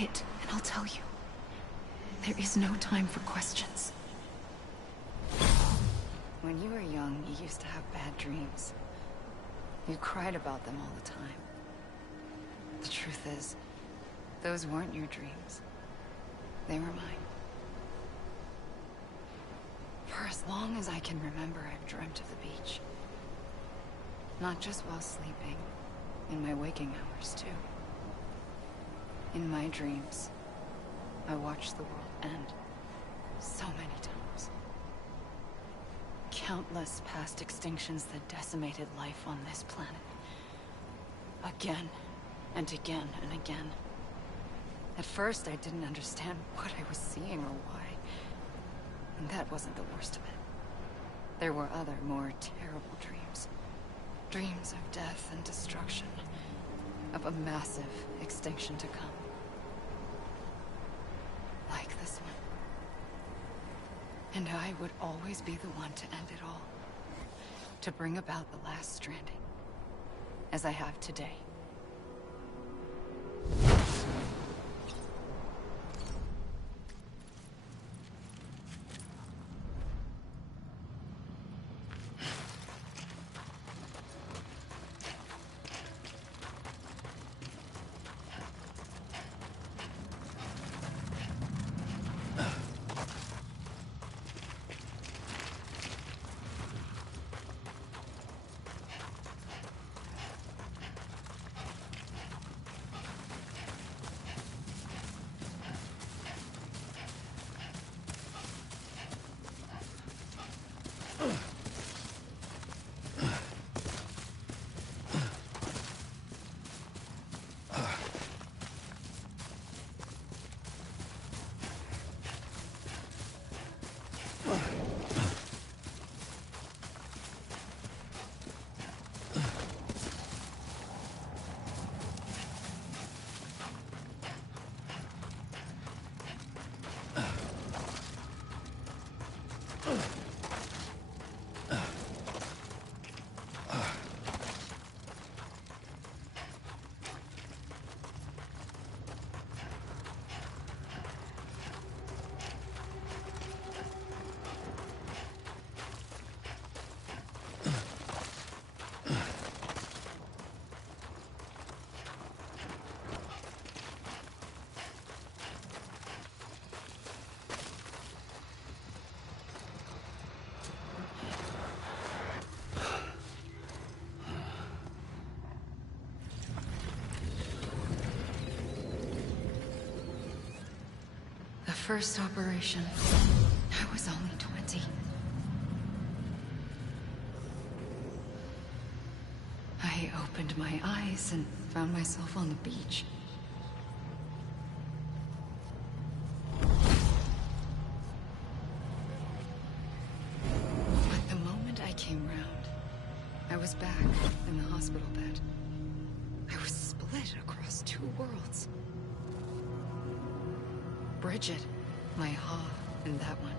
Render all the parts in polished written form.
quiet, and I'll tell you. There is no time for questions. When you were young, you used to have bad dreams. You cried about them all the time. The truth is, those weren't your dreams. They were mine. For as long as I can remember, I've dreamt of the beach. Not just while sleeping, in my waking hours too. In my dreams, I watched the world end so many times. Countless past extinctions that decimated life on this planet. Again, and again, and again. At first, I didn't understand what I was seeing or why. And that wasn't the worst of it. There were other, more terrible dreams. Dreams of death and destruction. Of a massive extinction to come. Like this one. And I would always be the one to end it all. To bring about the last stranding. As I have today. First operation. I was only 20. I opened my eyes and found myself on the beach. But the moment I came round, I was back in the hospital bed. I was split across two worlds. Bridget, my Ha in that one.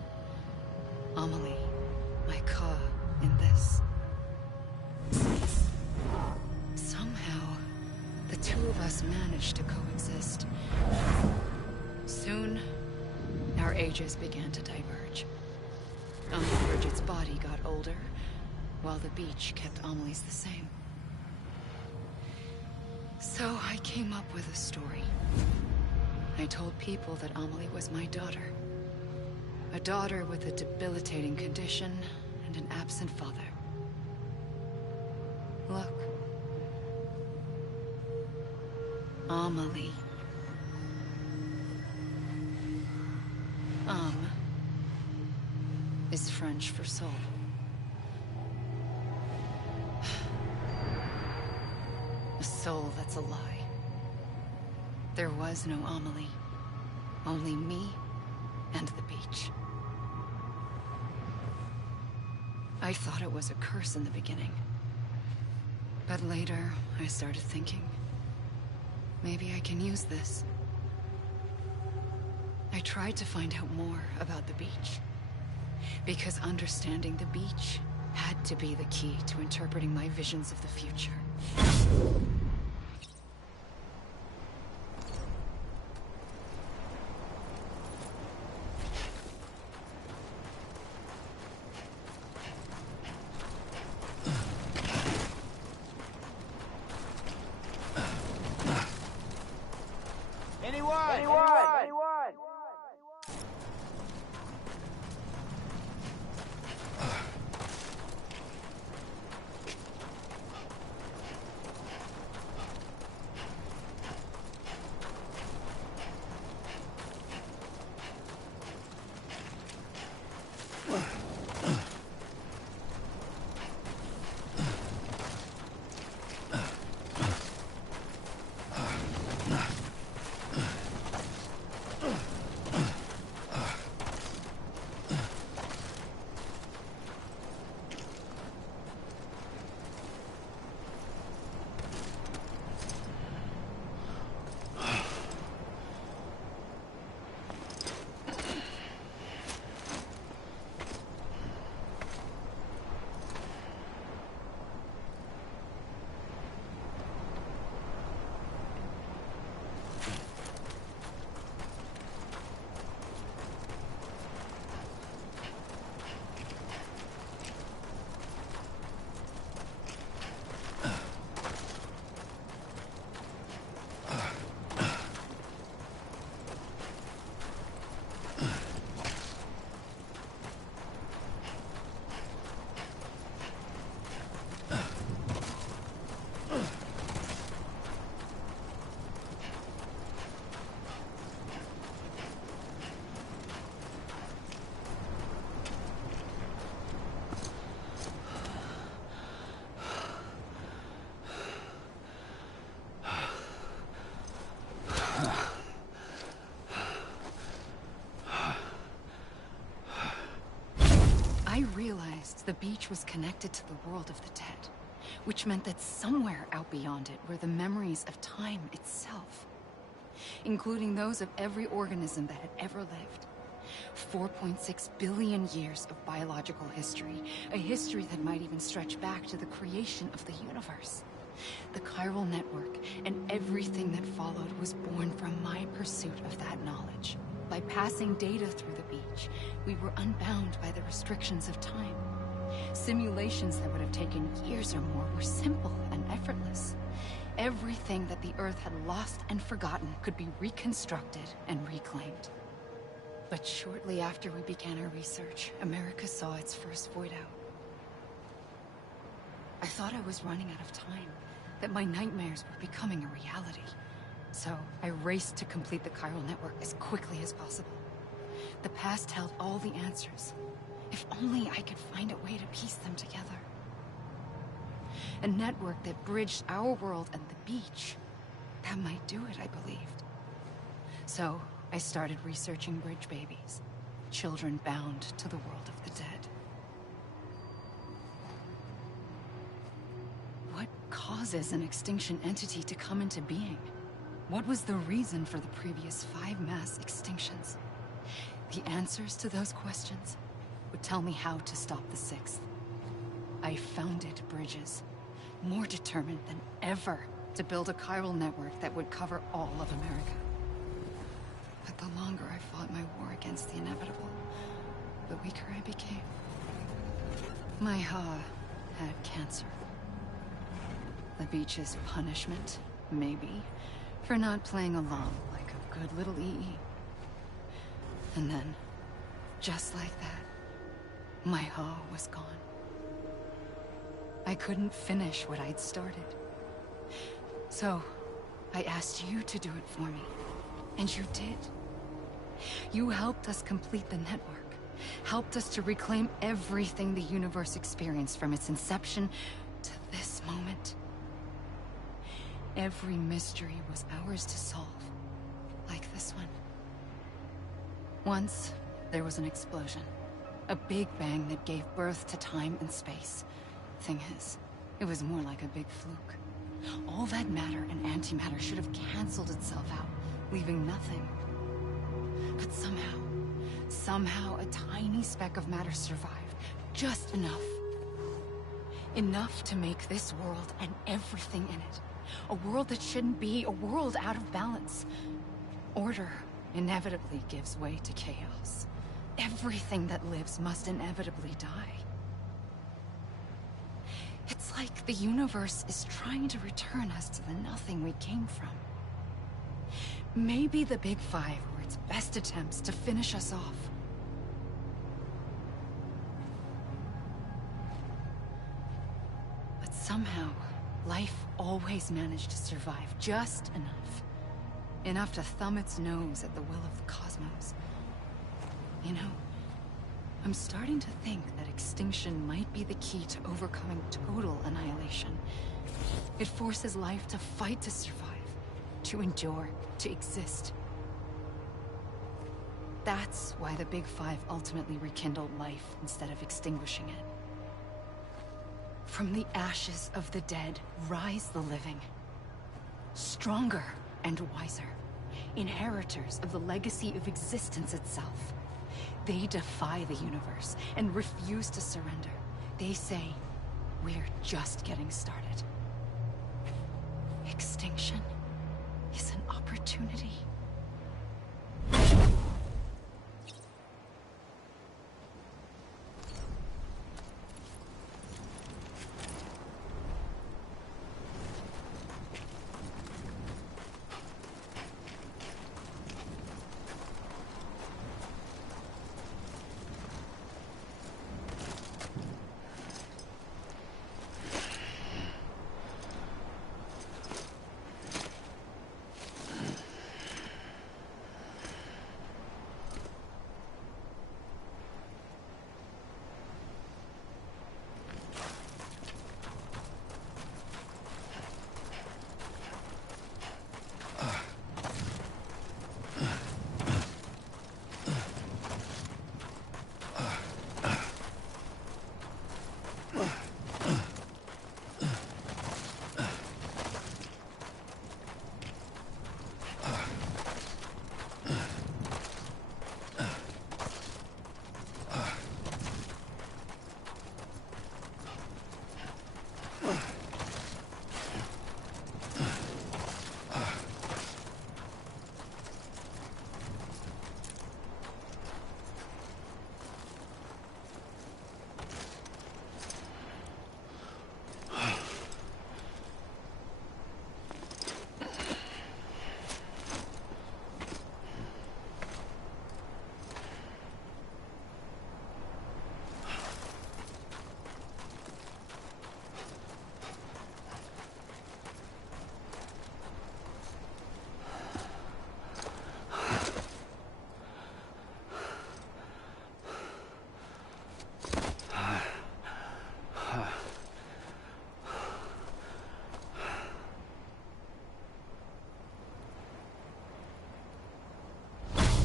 Amelie, my Ka in this. Somehow, the two of us managed to coexist. Soon, our ages began to diverge. Bridget's body got older, while the beach kept Amelie's the same. So I came up with a story. I told people that Amelie was my daughter. A daughter with a debilitating condition and an absent father. Look. Amelie. Is French for soul. A soul that's a lie. There was no Amelie. Only me and the beach. I thought it was a curse in the beginning. But later, I started thinking, maybe I can use this. I tried to find out more about the beach. Because understanding the beach had to be the key to interpreting my visions of the future. I realized the beach was connected to the world of the dead, which meant that somewhere out beyond it were the memories of time itself, including those of every organism that had ever lived. 4.6 billion years of biological history, a history that might even stretch back to the creation of the universe. The chiral network and everything that followed was born from my pursuit of that knowledge. By passing data through the beach, we were unbound by the restrictions of time. Simulations that would have taken years or more were simple and effortless. Everything that the Earth had lost and forgotten could be reconstructed and reclaimed. But shortly after we began our research, America saw its first void out. I thought I was running out of time, that my nightmares were becoming a reality. So I raced to complete the chiral network as quickly as possible. The past held all the answers. If only I could find a way to piece them together. A network that bridged our world and the beach. That might do it, I believed. So I started researching bridge babies, children bound to the world of the dead. What causes an extinction entity to come into being? What was the reason for the previous 5 mass extinctions? The answers to those questions would tell me how to stop the 6th. I founded bridges, more determined than ever to build a chiral network that would cover all of America. But the longer I fought my war against the inevitable, the weaker I became. My Ha had cancer. The beach's punishment, maybe, for not playing along like a good little EE. And then, just like that, my Ha was gone. I couldn't finish what I'd started. So, I asked you to do it for me. And you did. You helped us complete the network. Helped us to reclaim everything the universe experienced from its inception to this moment. Every mystery was ours to solve. Like this one. Once, there was an explosion. A big bang that gave birth to time and space. Thing is, it was more like a big fluke. All that matter and antimatter should have canceled itself out, leaving nothing. But somehow a tiny speck of matter survived. Just enough. Enough to make this world and everything in it. A world that shouldn't be, a world out of balance. Order inevitably gives way to chaos. Everything that lives must inevitably die. It's like the universe is trying to return us to the nothing we came from. Maybe the Big Five were its best attempts to finish us off. But somehow, life always managed to survive just enough. Enough to thumb its nose at the will of the cosmos. You know, I'm starting to think that extinction might be the key to overcoming total annihilation. It forces life to fight to survive, to endure, to exist. That's why the Big Five ultimately rekindled life instead of extinguishing it. From the ashes of the dead rise the living. Stronger and wiser. Inheritors of the legacy of existence itself. They defy the universe and refuse to surrender. They say, we're just getting started. Extinction is an opportunity.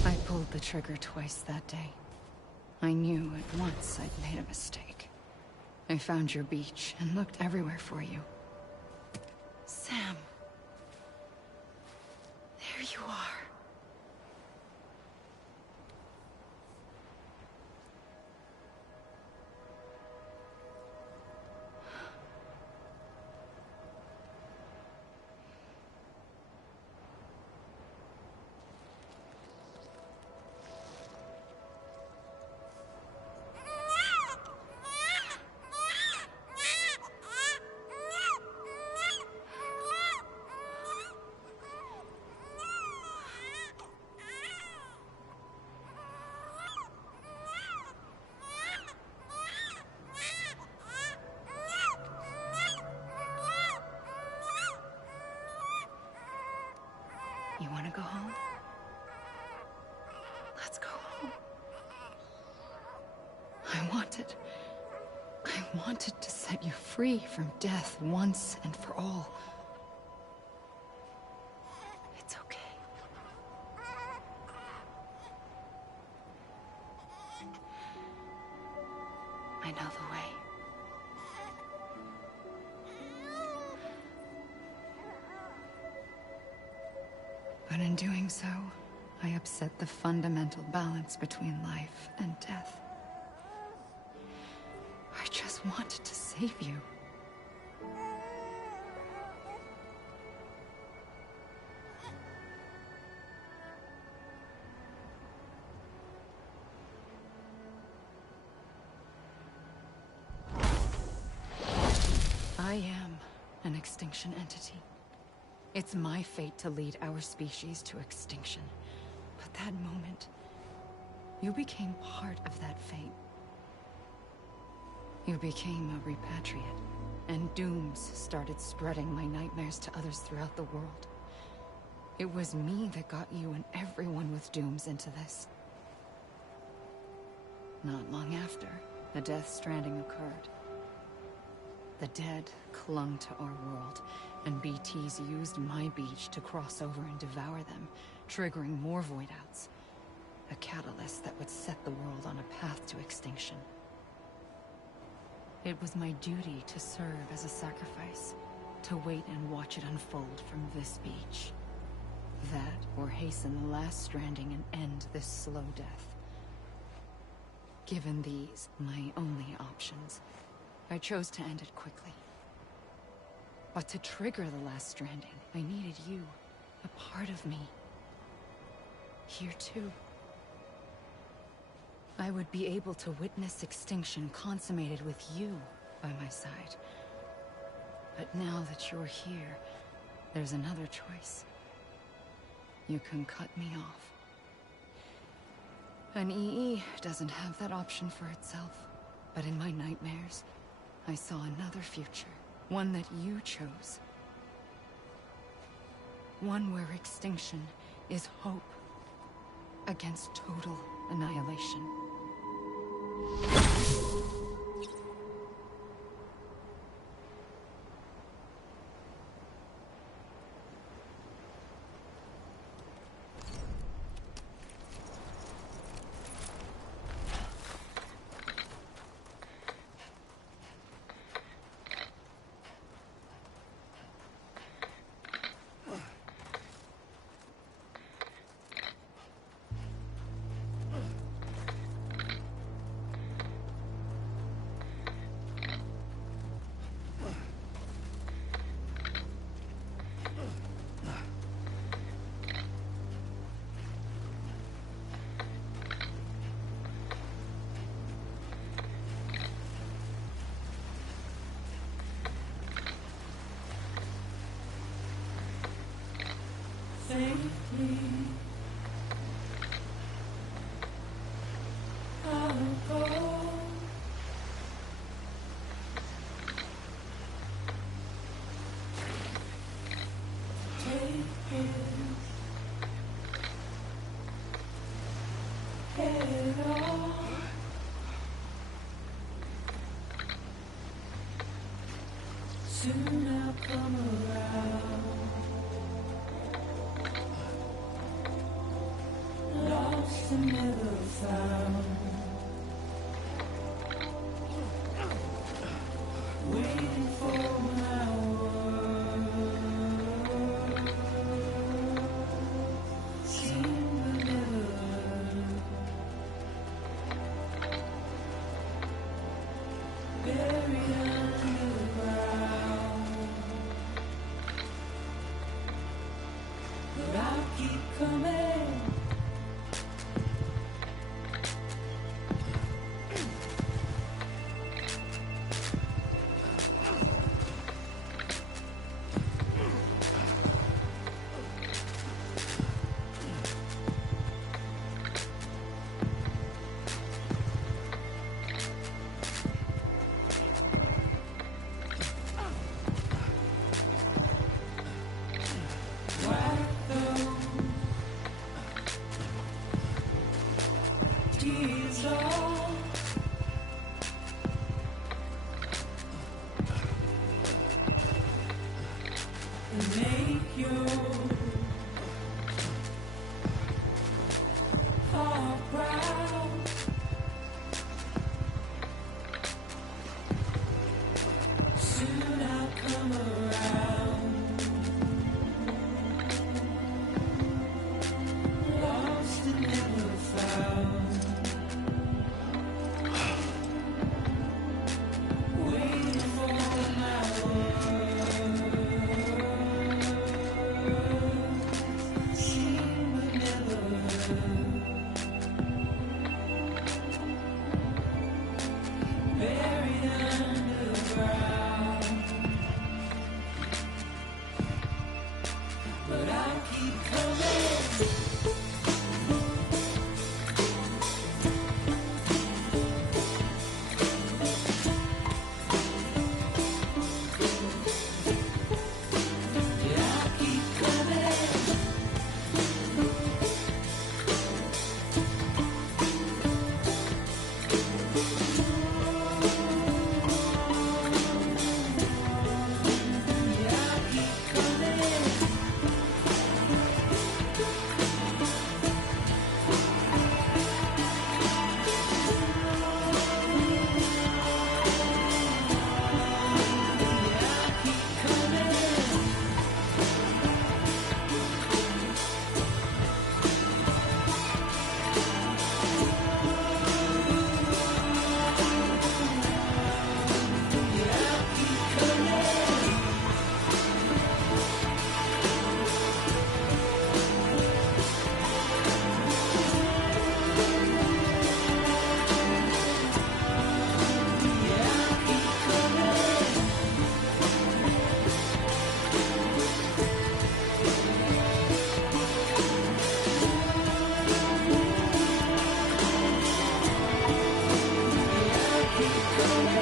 I pulled the trigger twice that day. I knew at once I'd made a mistake. I found your beach and looked everywhere for you. Sam. There you are. You want to go home? Let's go home. I wanted to set you free from death once and for all. It's okay. I know the way. But in doing so, I upset the fundamental balance between life and death. I just wanted to save you. I am an extinction entity. It's my fate to lead our species to extinction. But that moment, you became part of that fate. You became a repatriate, and dooms started spreading my nightmares to others throughout the world. It was me that got you and everyone with dooms into this. Not long after, the Death Stranding occurred. The dead clung to our world, and BTs used my beach to cross over and devour them, triggering more Void Outs. A catalyst that would set the world on a path to extinction. It was my duty to serve as a sacrifice, to wait and watch it unfold from this beach. That, or hasten the last stranding and end this slow death. Given these, my only options, I chose to end it quickly. But to trigger the last stranding, I needed you, a part of me. Here too. I would be able to witness extinction consummated with you by my side. But now that you're here, there's another choice. You can cut me off. An EE doesn't have that option for itself. But in my nightmares, I saw another future. One that you chose. One where extinction is hope against total annihilation. Safely, I'll go. Take it head on. Soon I'll come around. Lost and never found. Waiting for my word. Seen but never learned. Buried underground. But I'll keep coming. Tears all and make your heart proud. Soon I'll come around. Lost and never found. Waiting for my word. but I'll keep coming. Yeah, I'll keep coming. Yeah, I'll keep coming. Yeah, I'll keep coming. Yeah, I'll keep coming. Yeah, I'll keep coming. Yeah, I'll keep coming.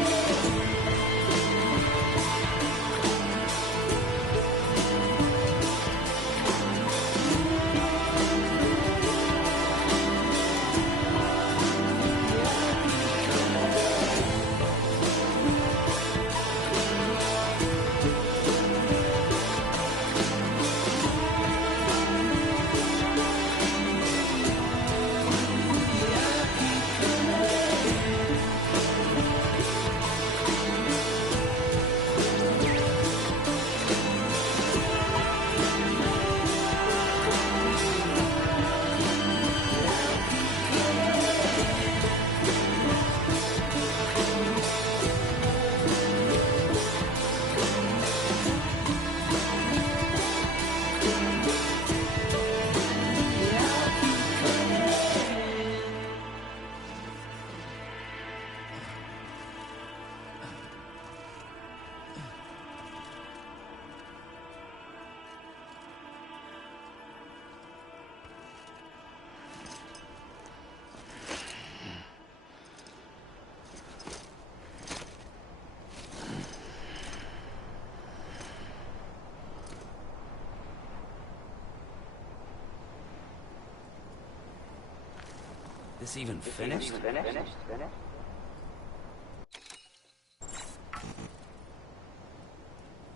This even finished?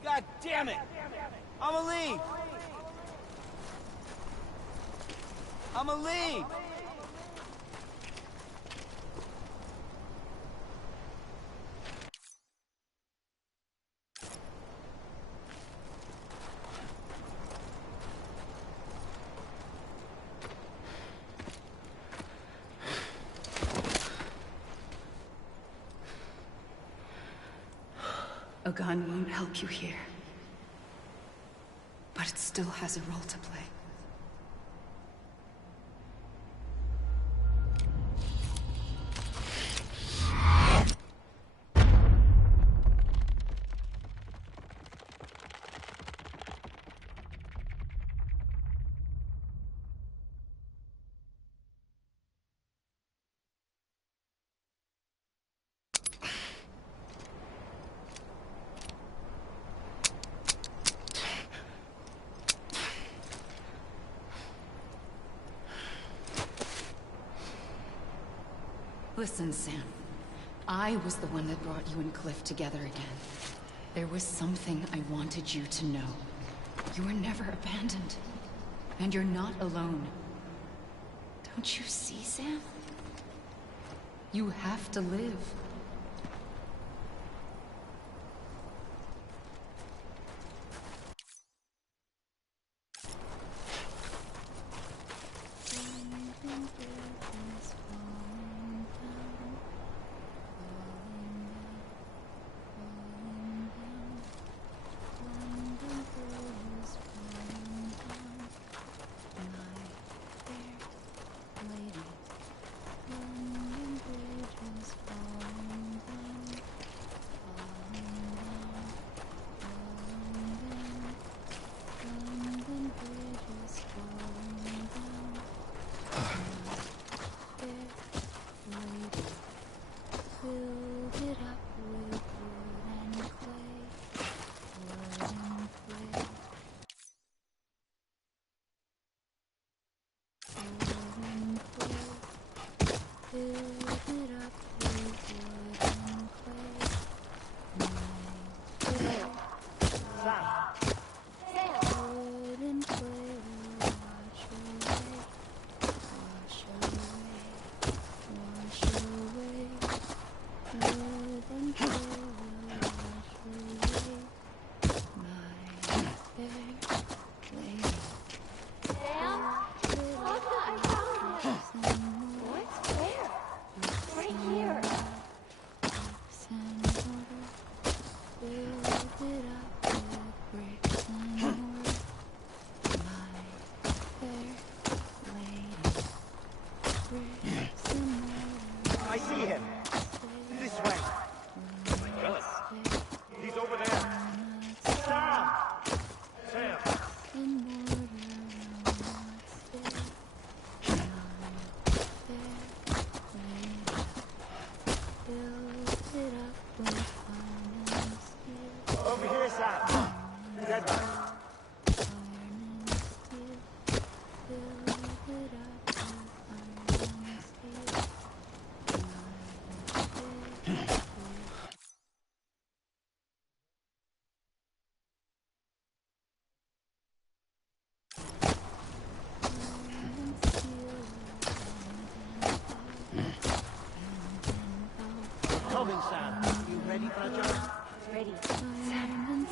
God damn it! Amelie! Amelie! A gun won't help you here. But it still has a role to play. Listen, Sam. I was the one that brought you and Cliff together again. There was something I wanted you to know. You were never abandoned. And you're not alone. Don't you see, Sam? You have to live. London Bridge is falling I see him. This way. Oh my God. He's over there. Sam! Sam! Over here, Sam. Dead man. Coming, Sam. You ready for a jump? Ready. Sam.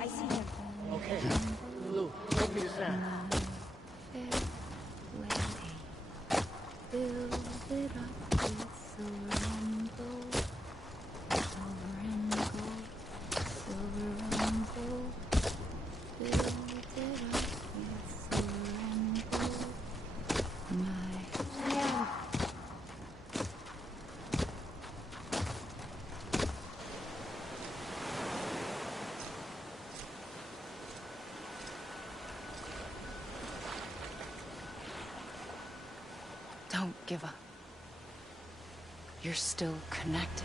I see him. Okay. Lou, take me to Sam. Don't give up. You're still connected.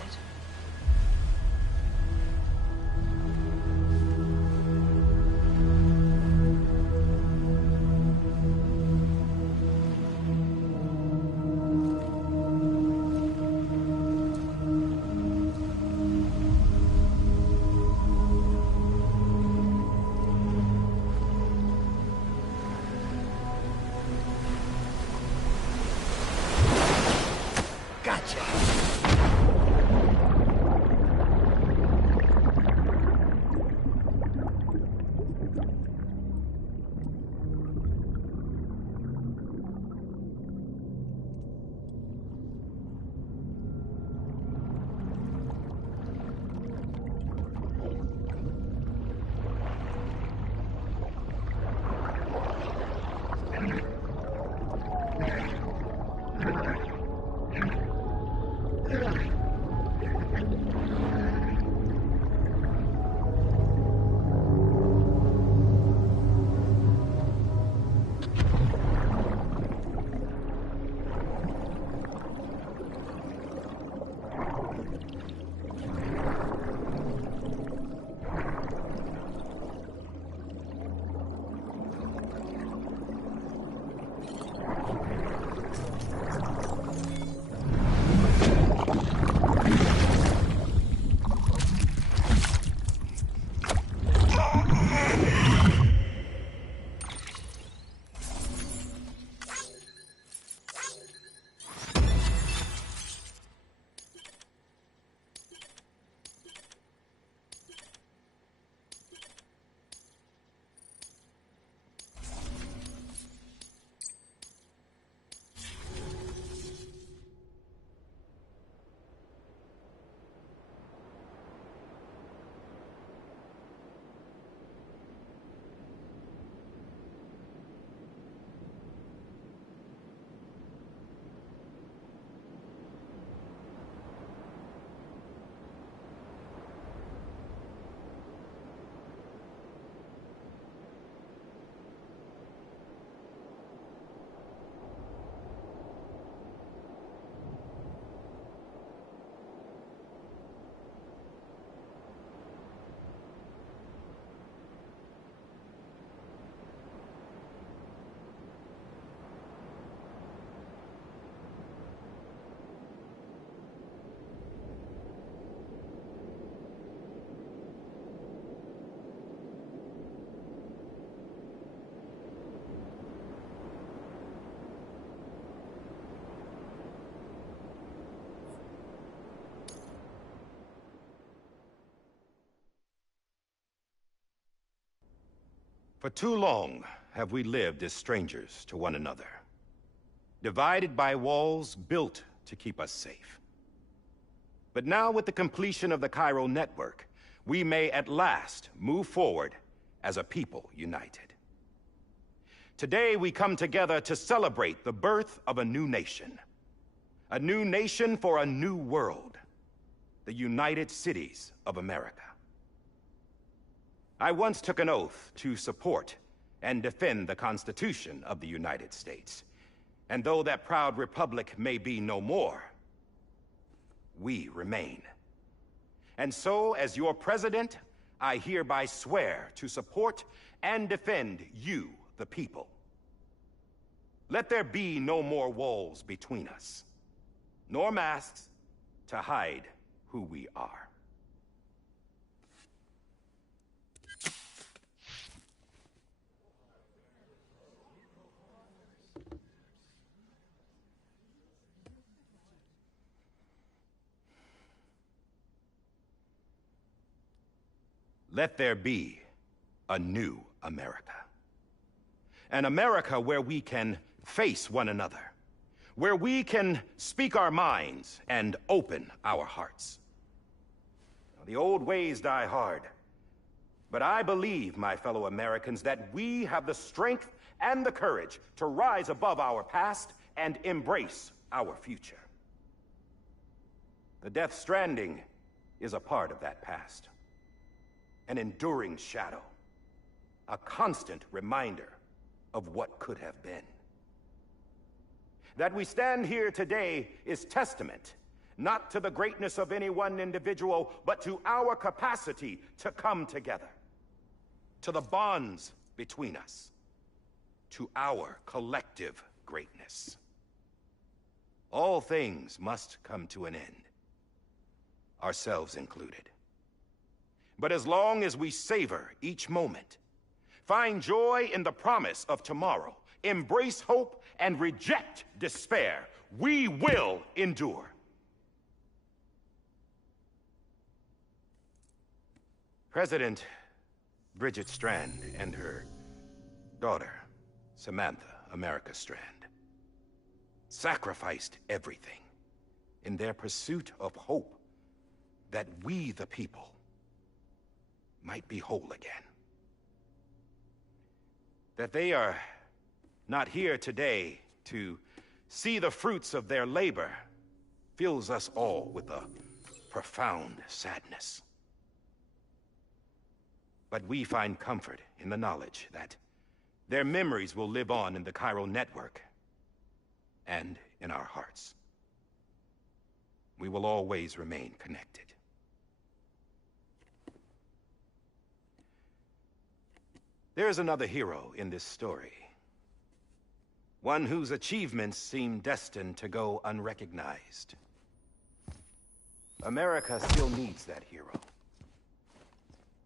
Gotcha! For too long have we lived as strangers to one another, divided by walls built to keep us safe. But now, with the completion of the Cairo network, we may at last move forward as a people united. Today, we come together to celebrate the birth of a new nation. A new nation for a new world. The United Cities of America. I once took an oath to support and defend the Constitution of the United States. And though that proud republic may be no more, we remain. And so, as your president, I hereby swear to support and defend you, the people. Let there be no more walls between us, nor masks to hide who we are. Let there be a new America. An America where we can face one another, where we can speak our minds and open our hearts. The old ways die hard, but I believe, my fellow Americans, that we have the strength and the courage to rise above our past and embrace our future. The Death Stranding is a part of that past. An enduring shadow, a constant reminder of what could have been. That we stand here today is testament, not to the greatness of any one individual, but to our capacity to come together, to the bonds between us, to our collective greatness. All things must come to an end, ourselves included. But as long as we savor each moment, find joy in the promise of tomorrow, embrace hope, and reject despair, we will endure. President Bridget Strand and her daughter, Samantha America Strand, sacrificed everything in their pursuit of hope that we, the people, might be whole again. That they are not here today to see the fruits of their labor fills us all with a profound sadness. But we find comfort in the knowledge that their memories will live on in the Cairo network and in our hearts. We will always remain connected. There is another hero in this story. One whose achievements seem destined to go unrecognized. America still needs that hero.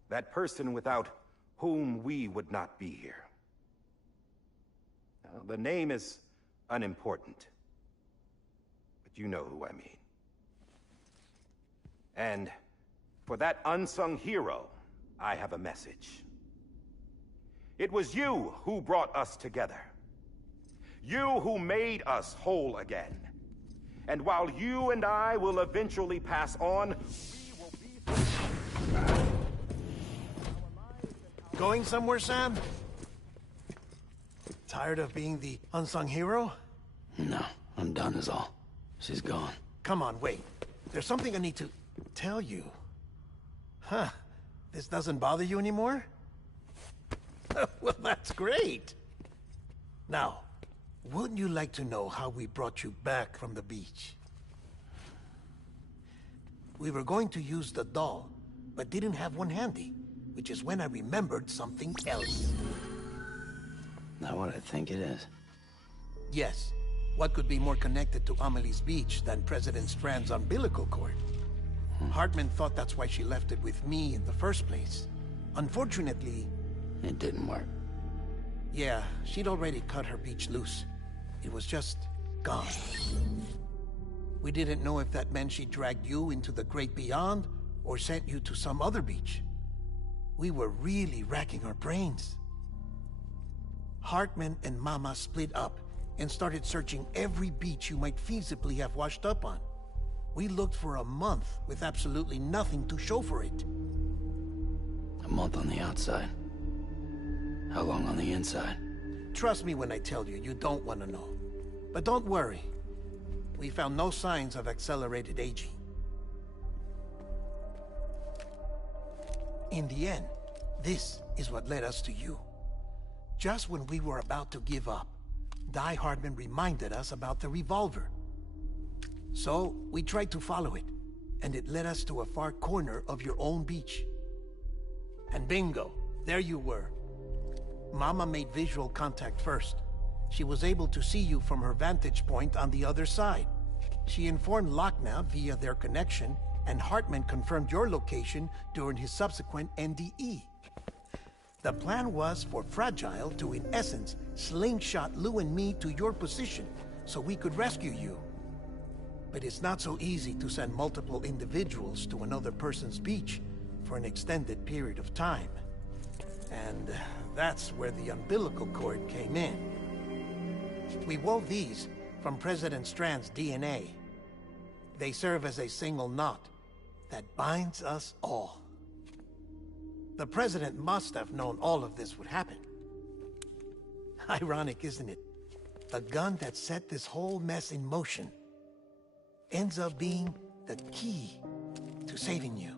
That person without whom we would not be here. Now, the name is unimportant, but you know who I mean. And for that unsung hero, I have a message. It was you who brought us together. You who made us whole again. And while you and I will eventually pass on, we will be... Going somewhere, Sam? Tired of being the unsung hero? No, I'm done is all. She's gone. Come on, wait. There's something I need to tell you. Huh. This doesn't bother you anymore? Well, that's great. Now, wouldn't you like to know how we brought you back from the beach? We were going to use the doll, but didn't have one handy, which is when I remembered something else. Not what I think it is. Yes. What could be more connected to Amelie's beach than President Strand's umbilical cord? Hartman thought that's why she left it with me in the first place. Unfortunately... It didn't work. Yeah, she'd already cut her beach loose. It was just gone. We didn't know if that meant she dragged you into the great beyond, or sent you to some other beach. We were really racking our brains. Hartman and Mama split up and started searching every beach you might feasibly have washed up on. We looked for a month with absolutely nothing to show for it. A month on the outside. How long on the inside? Trust me when I tell you, you don't want to know. But don't worry. We found no signs of accelerated aging. In the end, this is what led us to you. Just when we were about to give up, Die Hardman reminded us about the revolver. So, we tried to follow it, and it led us to a far corner of your own beach. And bingo, there you were. Mama made visual contact first. She was able to see you from her vantage point on the other side. She informed Locknaw via their connection, and Hartman confirmed your location during his subsequent NDE. The plan was for Fragile to, in essence, slingshot Lou and me to your position so we could rescue you. But it's not so easy to send multiple individuals to another person's beach for an extended period of time. And that's where the umbilical cord came in. We wove these from President Strand's DNA. They serve as a single knot that binds us all. The President must have known all of this would happen. Ironic, isn't it? The gun that set this whole mess in motion ends up being the key to saving you.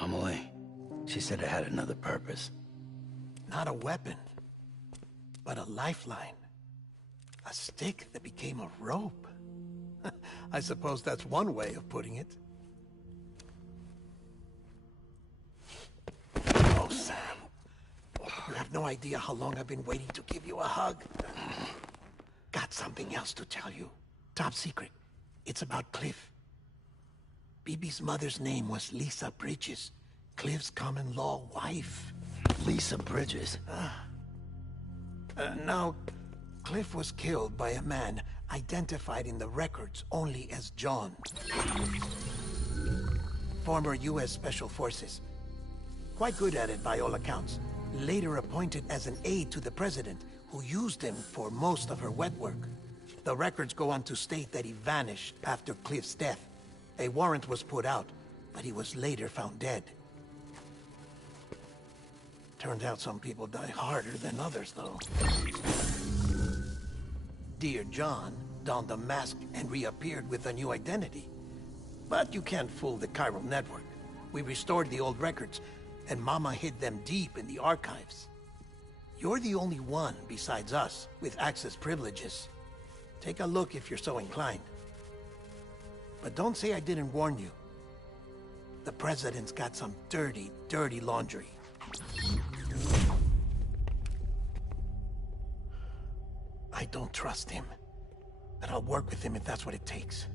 Amelie, she said it had another purpose. Not a weapon, but a lifeline. A stick that became a rope. I suppose that's one way of putting it. Oh, Sam. You have no idea how long I've been waiting to give you a hug. Got something else to tell you. Top secret. It's about Cliff. BB's mother's name was Lisa Bridges, Cliff's common-law wife. Lisa Bridges? Now, Cliff was killed by a man identified in the records only as John. Former U.S. Special Forces. Quite good at it by all accounts. Later appointed as an aide to the President, who used him for most of her wet work. The records go on to state that he vanished after Cliff's death. A warrant was put out, but he was later found dead. Turns out some people die harder than others, though. Dear John donned a mask and reappeared with a new identity. But you can't fool the chiral network. We restored the old records, and Mama hid them deep in the archives. You're the only one, besides us, with access privileges. Take a look if you're so inclined. But don't say I didn't warn you. The President's got some dirty, dirty laundry. I don't trust him, but I'll work with him if that's what it takes.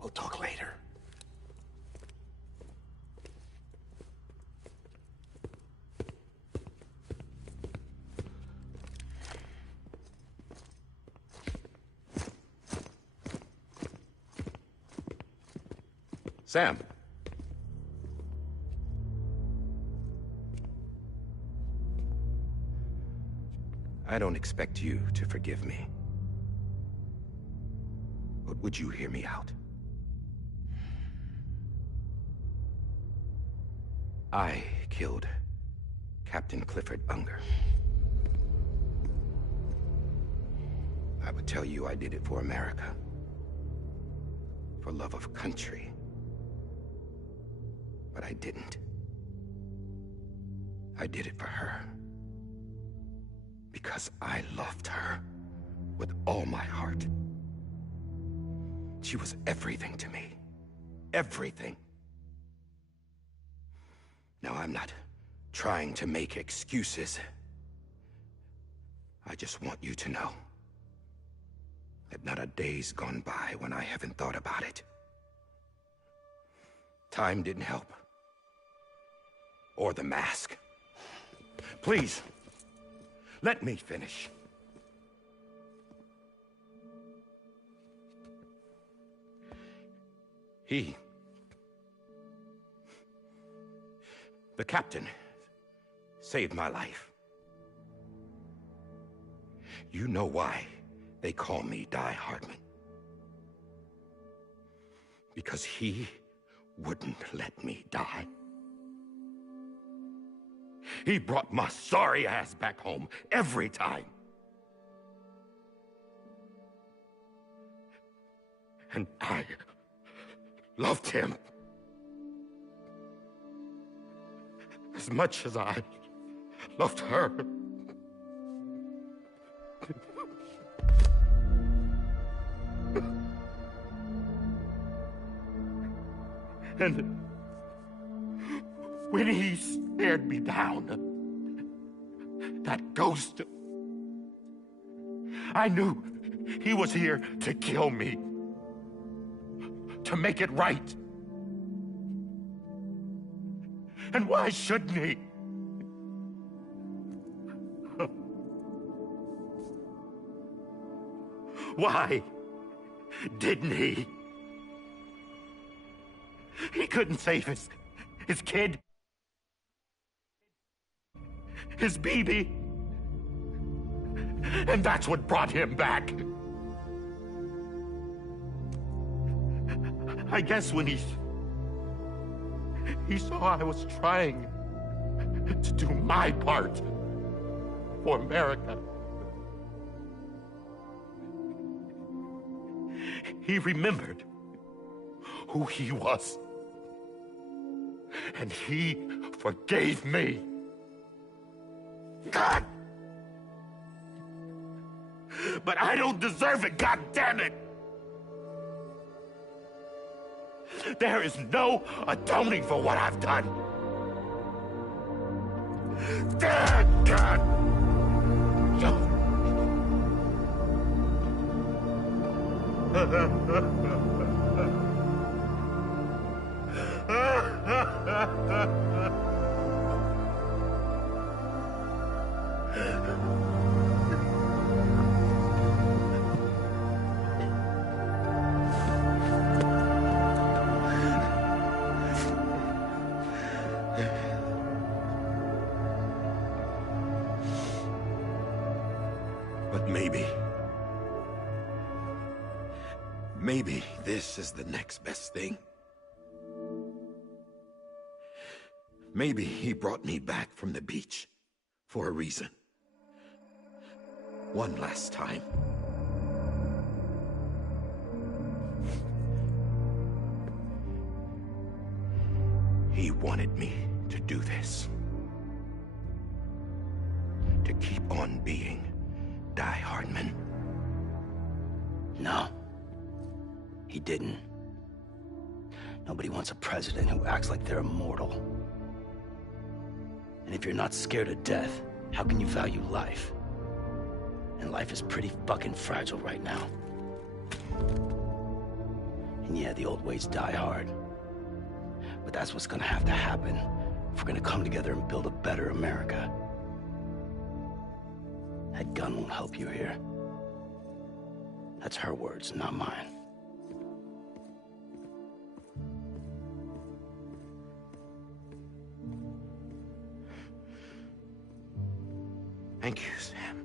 We'll talk later. Sam. I don't expect you to forgive me. But would you hear me out? I killed Captain Clifford Unger. I would tell you I did it for America. For love of country. But I didn't. I did it for her. Because I loved her with all my heart. She was everything to me. Everything. Now, I'm not trying to make excuses. I just want you to know that not a day's gone by when I haven't thought about it. Time didn't help. Or the mask. Please, let me finish. The captain saved my life. You know why they call me Die Hardman? Because he wouldn't let me die. He brought my sorry ass back home every time. And I loved him as much as I loved her. And when he stared me down, that ghost, I knew he was here to kill me, to make it right. And why shouldn't he? Why didn't he? He couldn't save his kid, his baby, and that's what brought him back. I guess when he saw I was trying to do my part for America, he remembered who he was. And he forgave me. God! But I don't deserve it, God damn it! There is no atoning for what I've done. God! But maybe this is the next best thing. Maybe he brought me back from the beach for a reason. One last time. He wanted me to do this. To keep on being Die Hardman. No. He didn't. Nobody wants a president who acts like they're immortal. And if you're not scared of death, how can you value life? And life is pretty fucking fragile right now. And yeah, the old ways die hard. But that's what's gonna have to happen if we're gonna come together and build a better America. That gun won't help you here. That's her words, not mine. Thank you, Sam.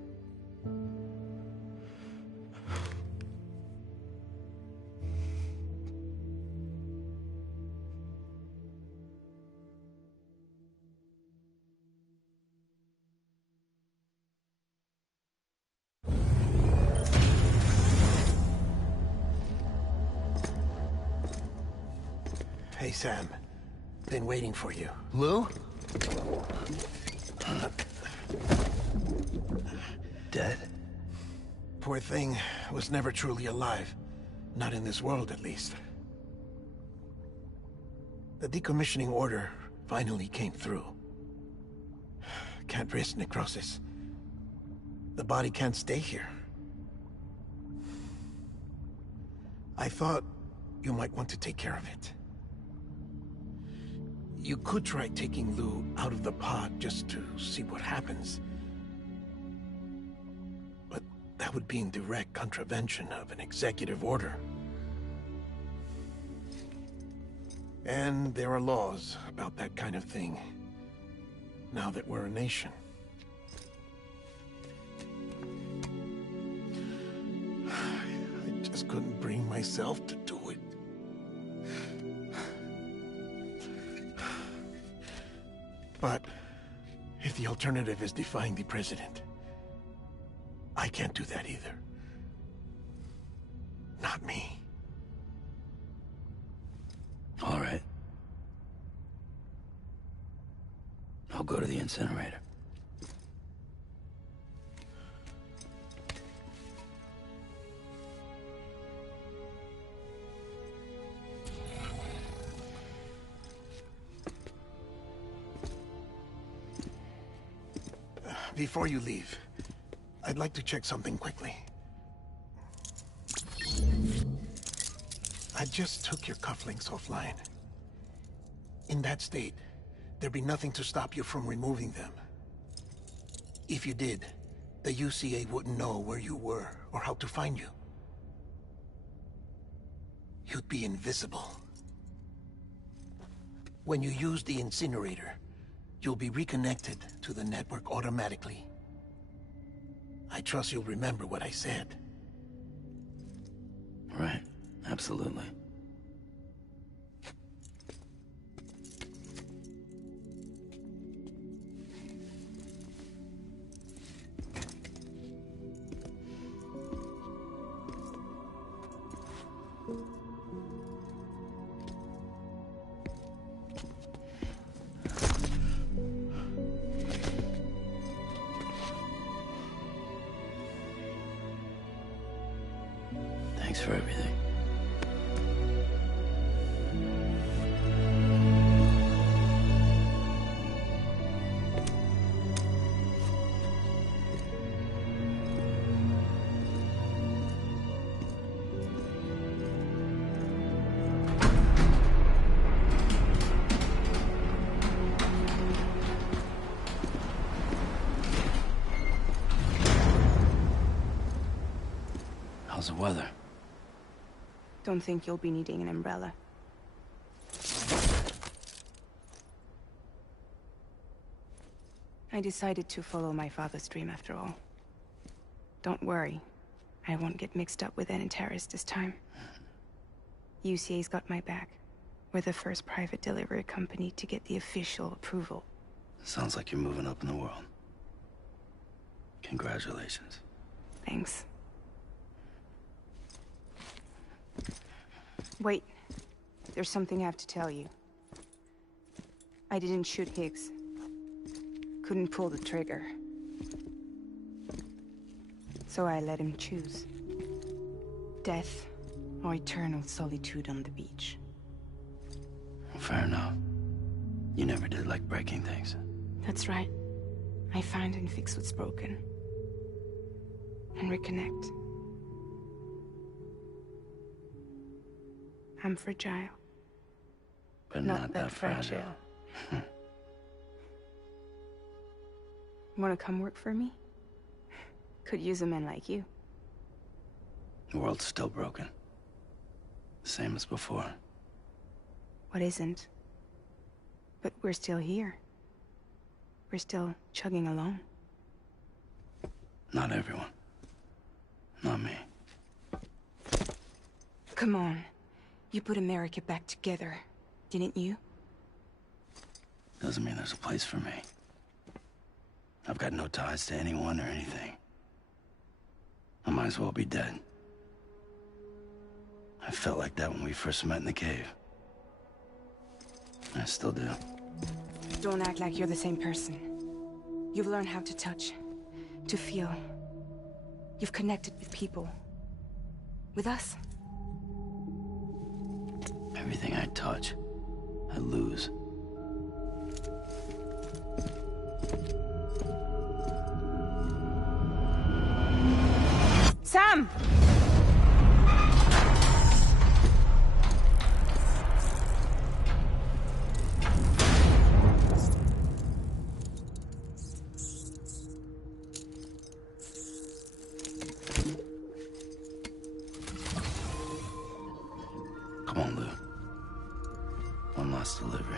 Hey, Sam. Been waiting for you. Lou? Dead? Poor thing was never truly alive. Not in this world, at least. The decommissioning order finally came through. Can't risk necrosis. The body can't stay here. I thought you might want to take care of it. You could try taking Lou out of the pod just to see what happens. But that would be in direct contravention of an executive order. And there are laws about that kind of thing. now that we're a nation. I just couldn't bring myself to do it. But if the alternative is defying the president, I can't do that either. Not me. All right. I'll go to the incinerator. Before you leave, I'd like to check something quickly. I just took your cufflinks offline. In that state, there'd be nothing to stop you from removing them. If you did, the UCA wouldn't know where you were or how to find you. You'd be invisible. When you use the incinerator, you'll be reconnected to the network automatically. I trust you'll remember what I said. Right. Absolutely. Thanks for everything. How's the weather? Don't think you'll be needing an umbrella. I decided to follow my father's dream after all. Don't worry. I won't get mixed up with Antares this time. UCA's got my back. We're the first private delivery company to get the official approval. Sounds like you're moving up in the world. Congratulations. Thanks. Wait. There's something I have to tell you. I didn't shoot Higgs. Couldn't pull the trigger. So I let him choose. Death or eternal solitude on the beach. Fair enough. You never did like breaking things. That's right. I find and fix what's broken. And reconnect. I'm fragile. But not that fragile. Wanna come work for me? Could use a man like you. The world's still broken. Same as before. What isn't? But we're still here. We're still chugging along. Not everyone. Not me. Come on. You put America back together, didn't you? Doesn't mean there's a place for me. I've got no ties to anyone or anything. I might as well be dead. I felt like that when we first met in the cave. I still do. Don't act like you're the same person. You've learned how to touch, to feel. You've connected with people. With us. Everything I touch, I lose. Sam! Come on, Lou. One last delivery.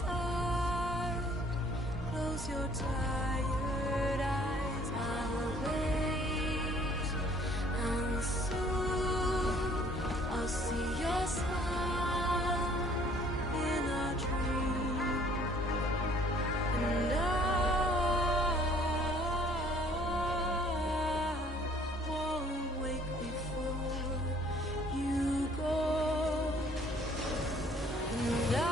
side. Close your tired eyes. I'll wait, and soon I'll see your smile in a dream, and I won't wake before you go, and I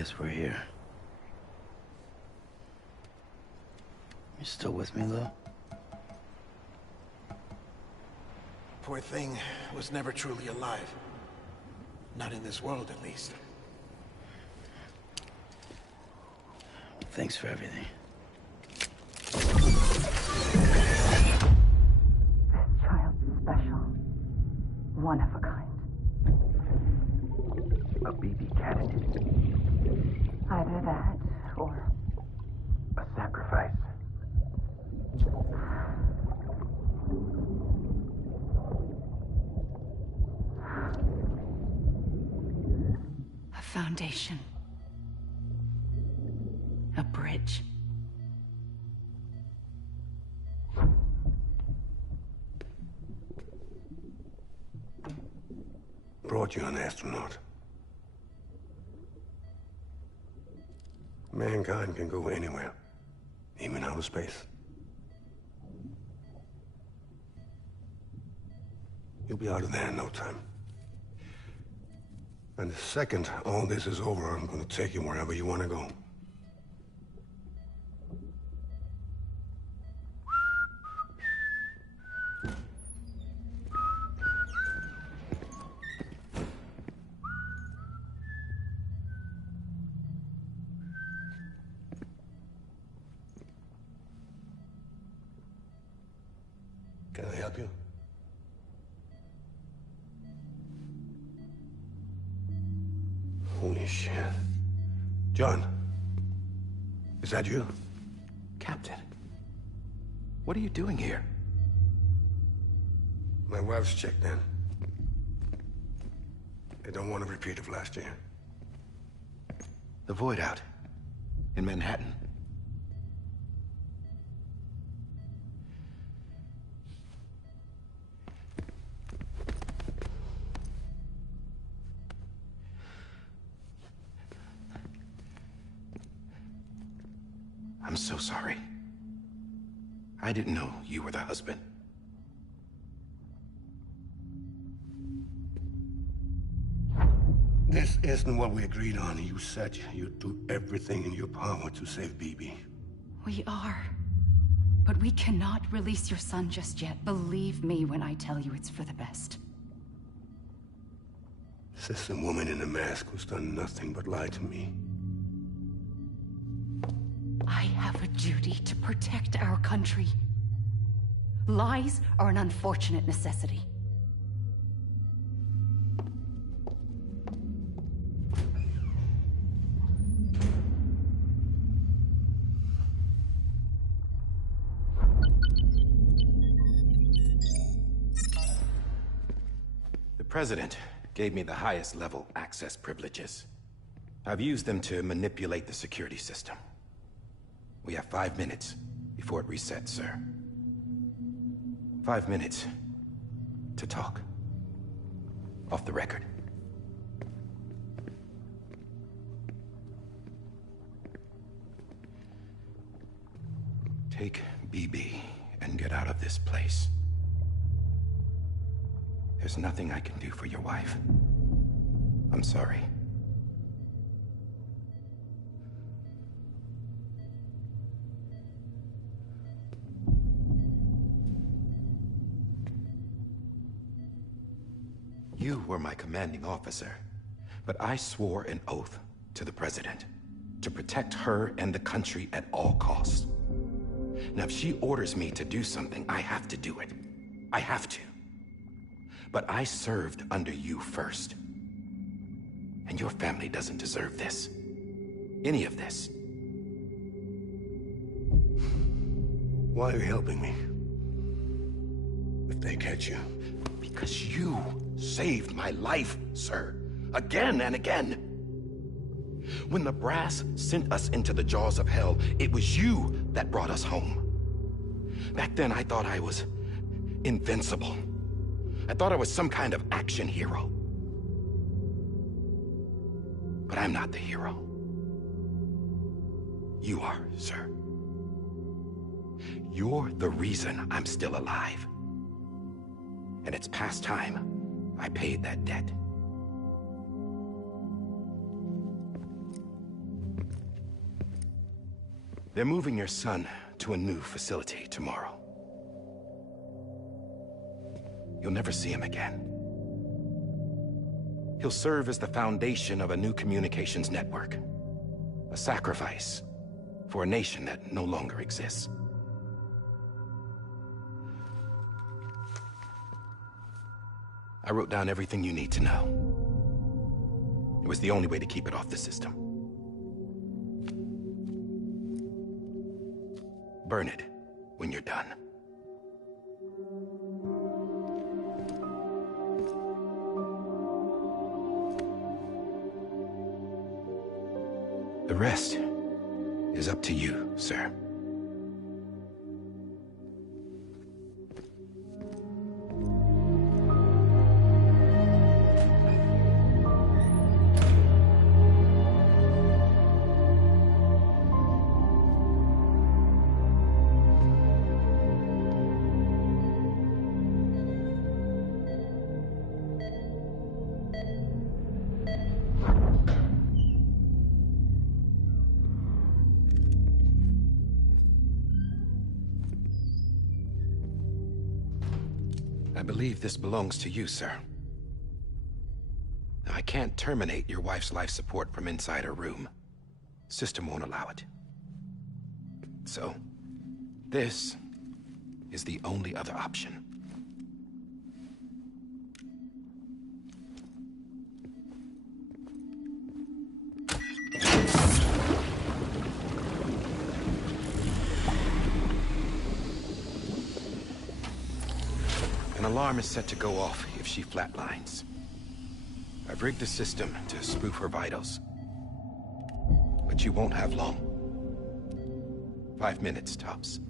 guess we're here. You still with me, Lou? Poor thing was never truly alive. Not in this world, at least. Thanks for everything. Child's special. One of a kind. A BB candidate. Either that, or... A sacrifice. a foundation. A bridge. Brought you an astronaut. Mankind can go anywhere, even outer space. You'll be out of there in no time. And the second all this is over, I'm gonna take you wherever you want to go. Can I help you? Holy shit. John, is that you? Captain, what are you doing here? My wife's checked in. They don't want a repeat of last year. The Void out in Manhattan. I'm so sorry. I didn't know you were the husband. This isn't what we agreed on. You said you'd do everything in your power to save BB. We are. But we cannot release your son just yet. Believe me when I tell you it's for the best. This is a woman in a mask who's done nothing but lie to me. I have a duty to protect our country. Lies are an unfortunate necessity. The President gave me the highest level access privileges. I've used them to manipulate the security system. We have 5 minutes before it resets, sir. 5 minutes to talk. Off the record. Take BB and get out of this place. There's nothing I can do for your wife. I'm sorry. You were my commanding officer, but I swore an oath to the President to protect her and the country at all costs. Now, if she orders me to do something, I have to do it. I have to. But I served under you first. And your family doesn't deserve this. Any of this. Why are you helping me? If they catch you. Because you saved my life, sir. Again and again. When the brass sent us into the jaws of hell, it was you that brought us home. Back then, I thought I was invincible. I thought I was some kind of action hero. But I'm not the hero. You are, sir. You're the reason I'm still alive. And it's past time I paid that debt. They're moving your son to a new facility tomorrow. You'll never see him again. He'll serve as the foundation of a new communications network. A sacrifice for a nation that no longer exists. I wrote down everything you need to know. It was the only way to keep it off the system. Burn it when you're done. The rest is up to you, sir. I believe this belongs to you, sir. Now, I can't terminate your wife's life support from inside her room. System won't allow it. So, this is the only other option. An alarm is set to go off if she flatlines. I've rigged the system to spoof her vitals. But you won't have long. 5 minutes, tops.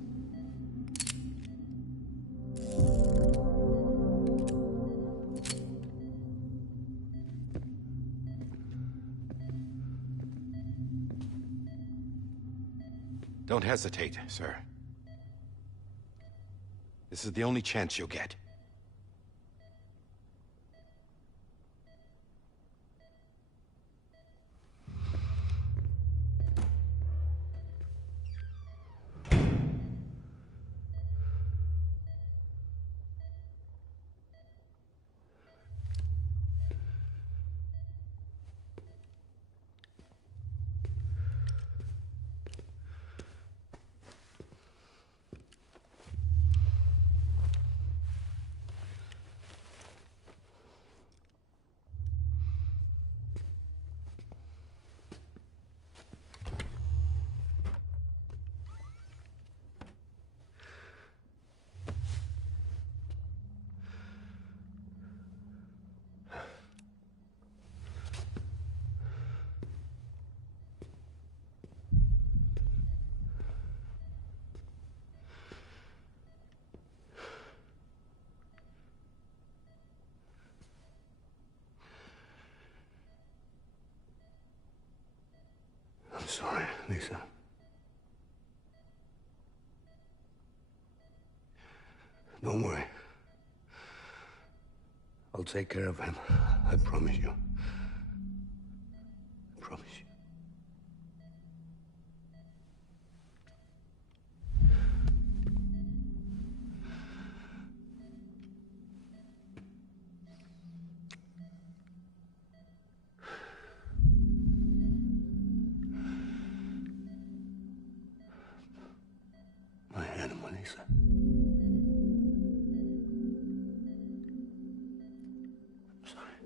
Don't hesitate, sir. This is the only chance you'll get. I'm sorry, Lisa. Don't worry. I'll take care of him. I promise you. I promise you. My animal, Lisa. I'm sorry.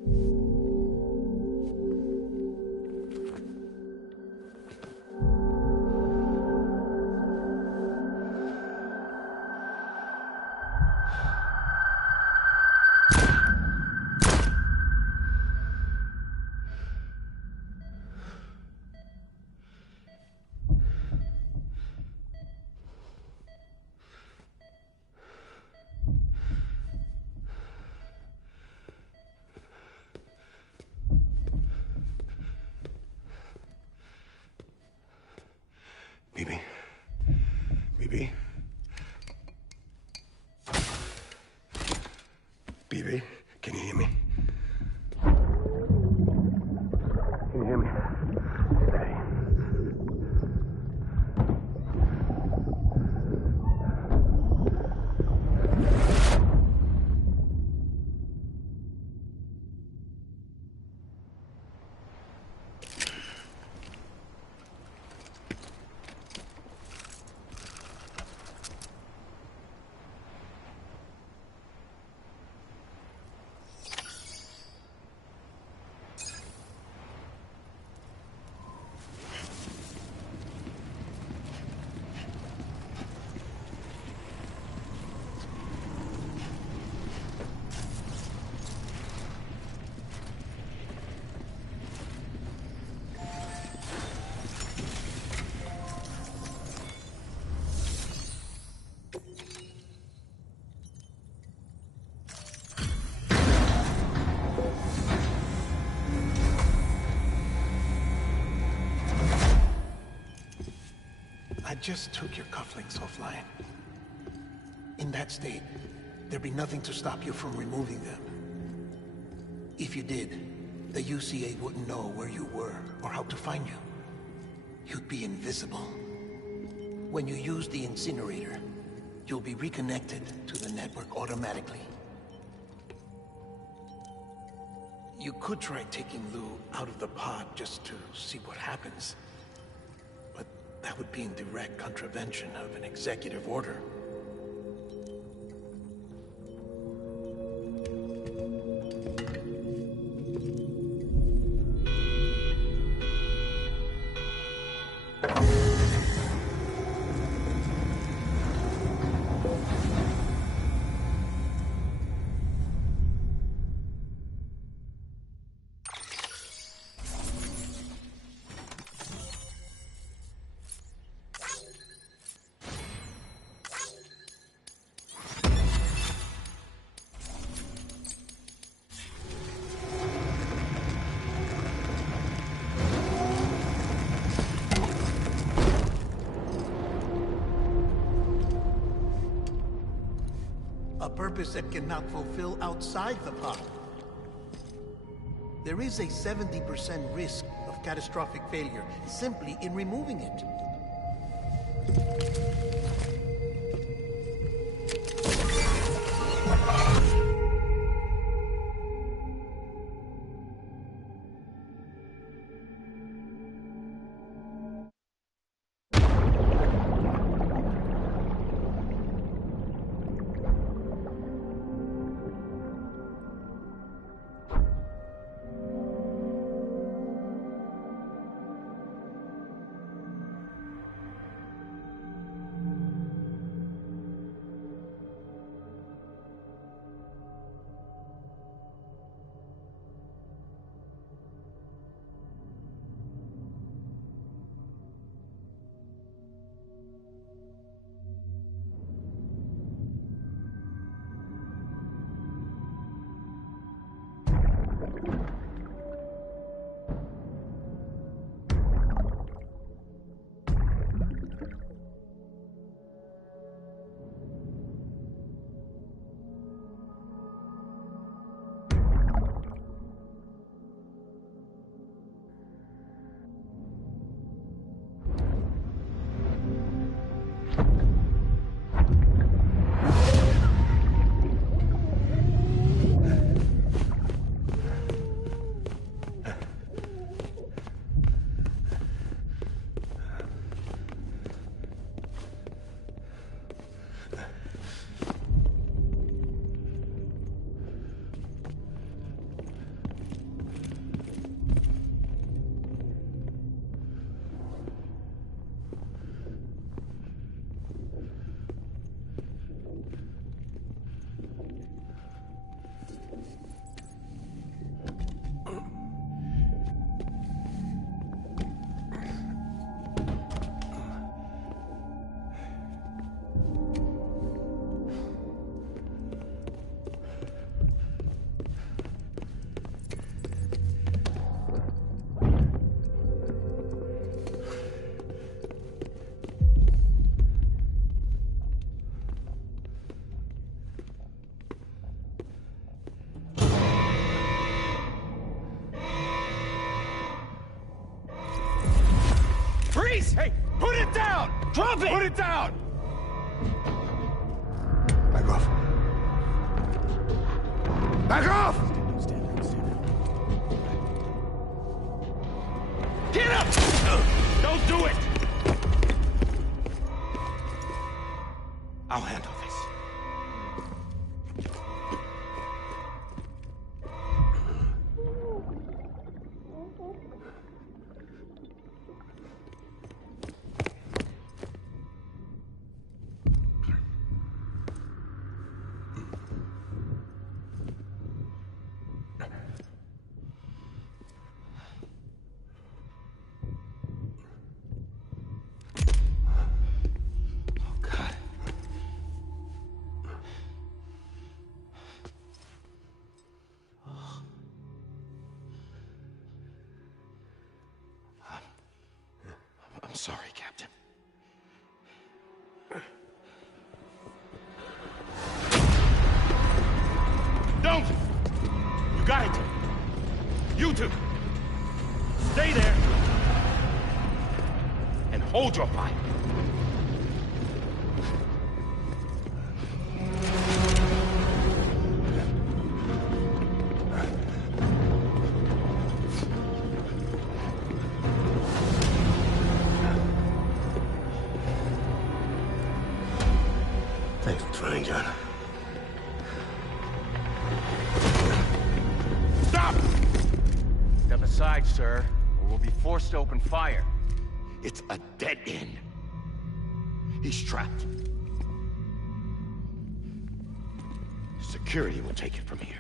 just took your cufflinks offline. In that state, there'd be nothing to stop you from removing them. If you did, the UCA wouldn't know where you were or how to find you. You'd be invisible. When you use the incinerator, you'll be reconnected to the network automatically. You could try taking Lou out of the pod just to see what happens. But that would be in direct contravention of an executive order. A purpose that cannot fulfill outside the pod. There is a 70% risk of catastrophic failure simply in removing it. Hey, put it down! Drop it! Put it down! Back off. Back off! Get up! Don't do it! I'll handle this. I'm sorry, Captain. two, stay there and hold your fire. Thanks for trying, John. Stop! Step aside, sir, or we'll be forced to open fire. It's a dead end. He's trapped. Security will take it from here.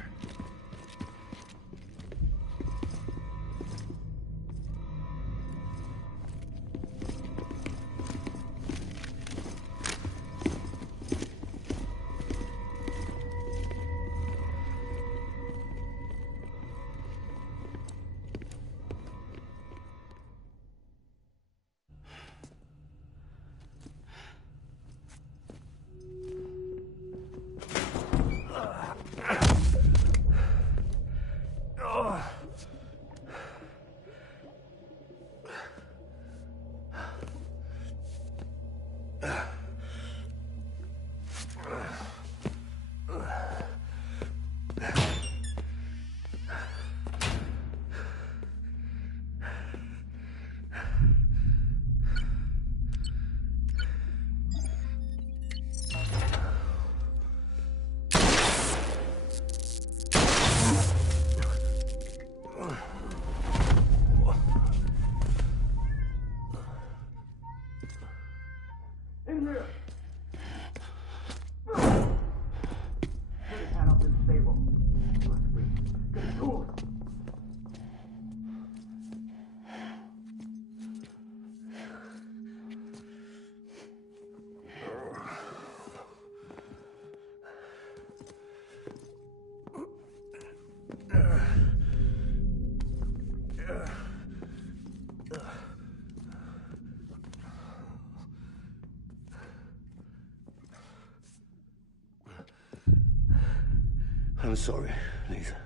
I'm sorry, Lisa.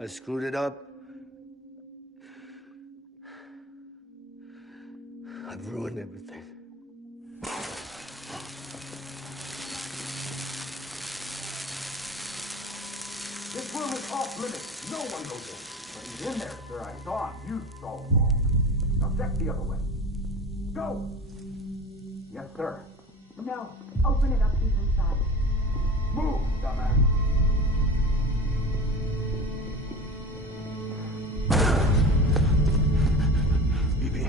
I screwed it up. I've ruined everything. This room is off limits. No one goes in. But he's in there, sir. I saw him. You saw him wrong. Now check the other way. Go! Yes, sir. No. Open it up. He's inside. Move, dumbass. BB.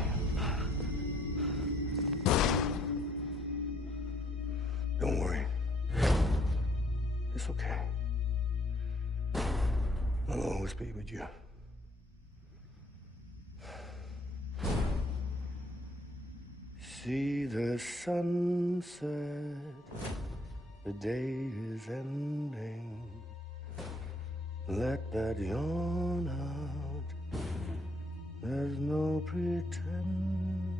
Don't worry. It's okay. I'll always be with you. See the sunset. The day is ending. Let that yawn out. There's no pretending.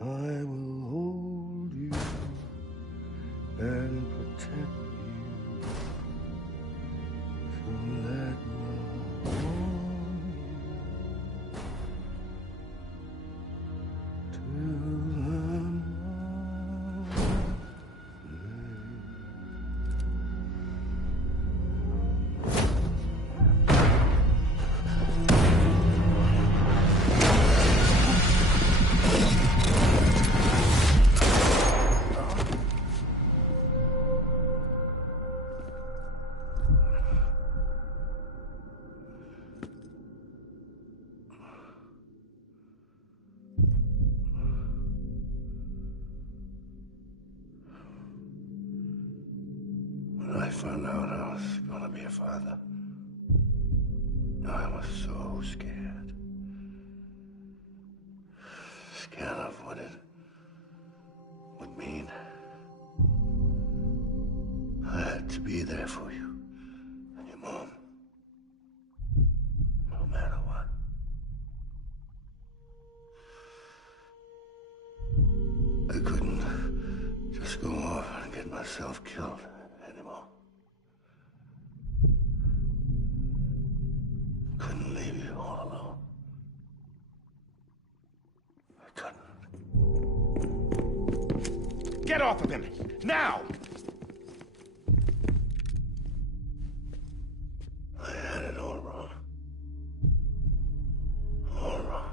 I will hold you and protect you. So let me warm you till When I found out I was gonna be a father, I was so scared. Scared of what it would mean. I had to be there for you and your mom, no matter what. I couldn't just go off and get myself killed. Get off of him! Now! I had it all wrong. All wrong.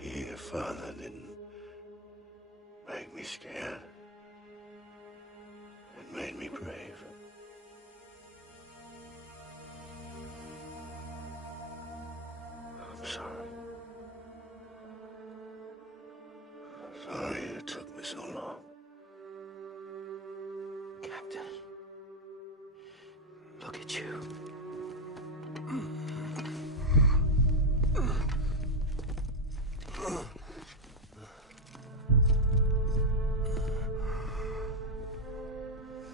Being a father didn't make me scared. It made me brave. I'm sorry. Sorry it took me so long. Captain, look at you.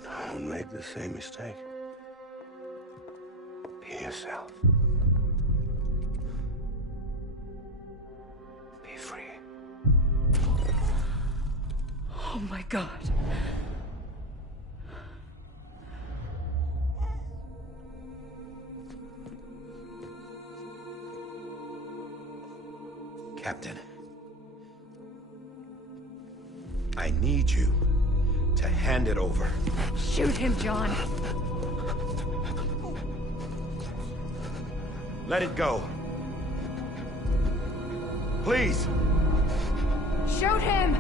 Don't make the same mistake. Be yourself. Be free. Oh my God. Captain, I need you to hand it over. Shoot him, John. Let it go. Please. Shoot him!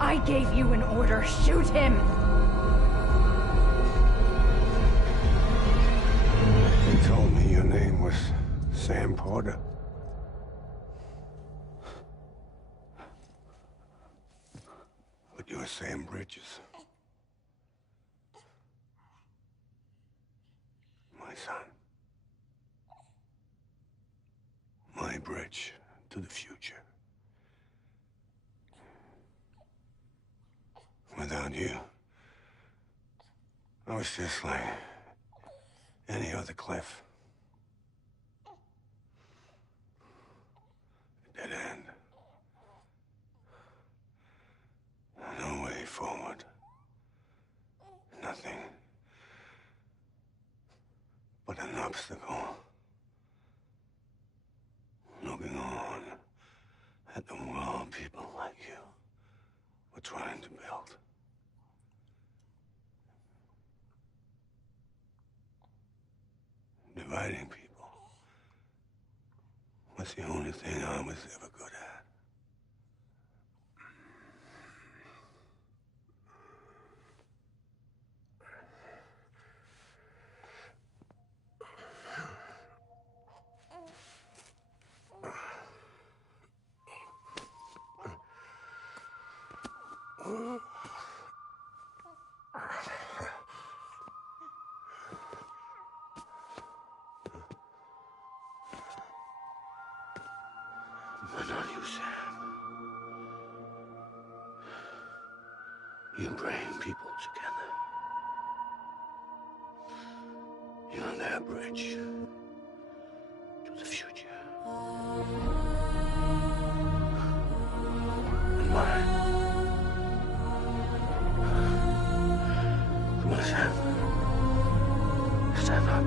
I gave you an order. Shoot him! You told me your name was Sam Porter. But you're Sam Bridges. My son. My bridge to the future. Without you, I was just like any other Cliff. A dead end. No way forward. Nothing but an obstacle. Looking on at the world people like you were trying to build. Dividing people was the only thing I was ever good at. But not you, Sam. You bring people together. You're their bridge to the future. And mine. Come on, Sam. Stand up.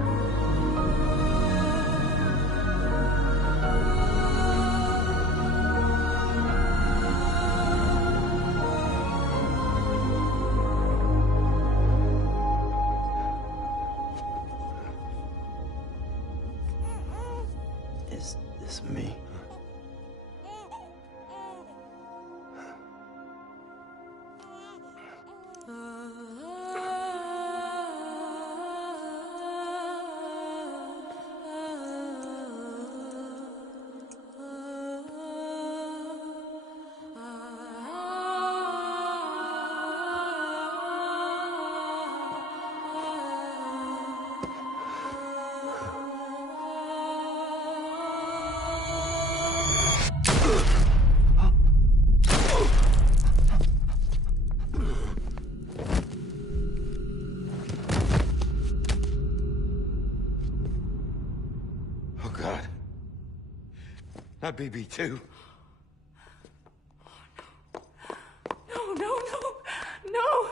Is this me? Oh, God. Not BB2. No, no, no, no!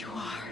you are.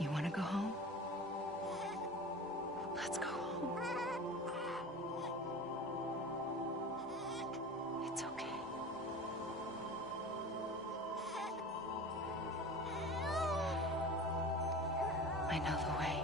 You want to go home? Let's go home. It's okay. I know the way.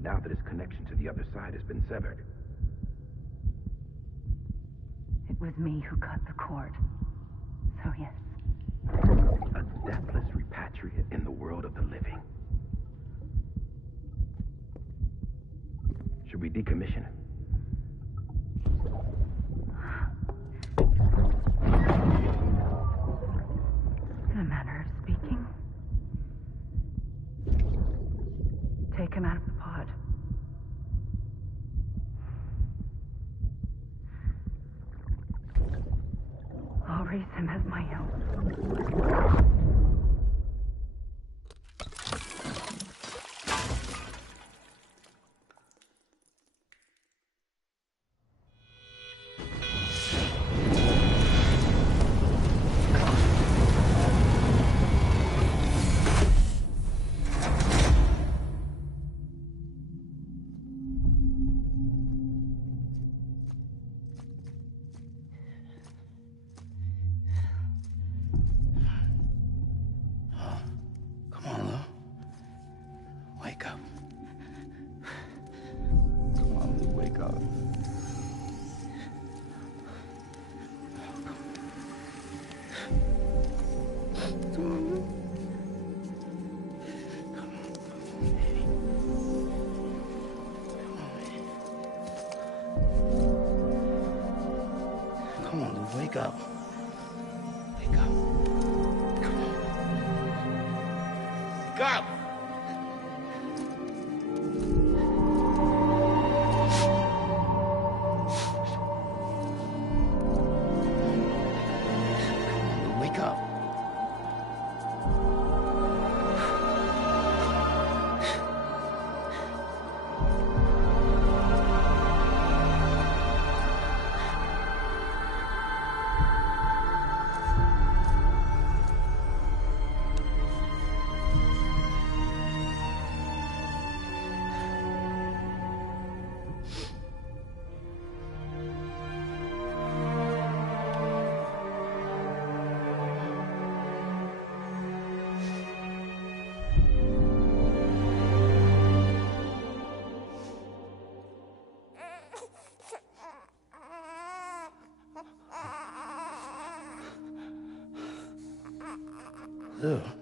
Now that his connection to the other side has been severed. It was me who cut the cord. So yes. A deathless repatriate in the world of the living. Should we decommission him? In a manner of speaking. Take him out of the pod. I'll raise him as my own. Come on, Lou, wake up. Wake up. Come on. Wake up! Ew.